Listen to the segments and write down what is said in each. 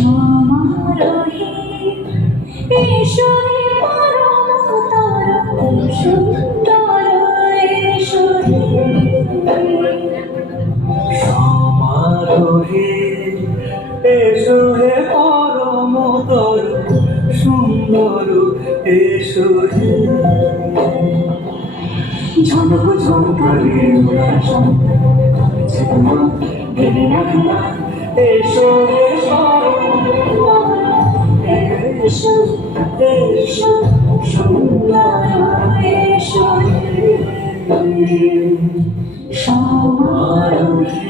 সমারোহে এসো হে পরমতর সুন্দর এসো হে সমারোহে এসো হে পরমতর সুন্দর এসো হে ঝনক ঝনকারে উড়ার শব্দ করেছে তোমার দেবে না খেলা এসো হে পরমতর এসো এসো সুন্দর এসো হে সমারোহে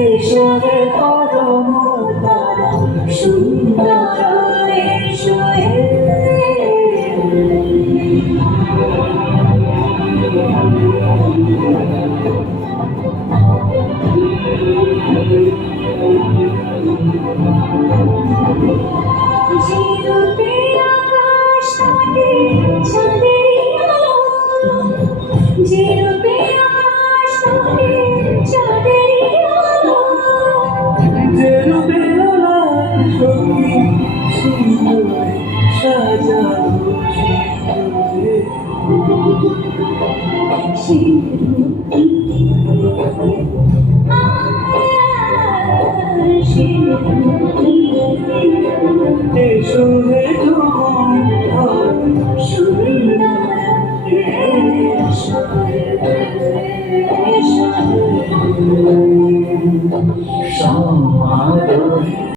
এসো হে পরমতর সুন্দর এসো হে চিরতে আকাশ থাকে চাঁদের আলো চিরতে আকাশ থাকে চাঁদের আলো যে রূপে আলাপ সখী সুন্দরে সাজানো এসো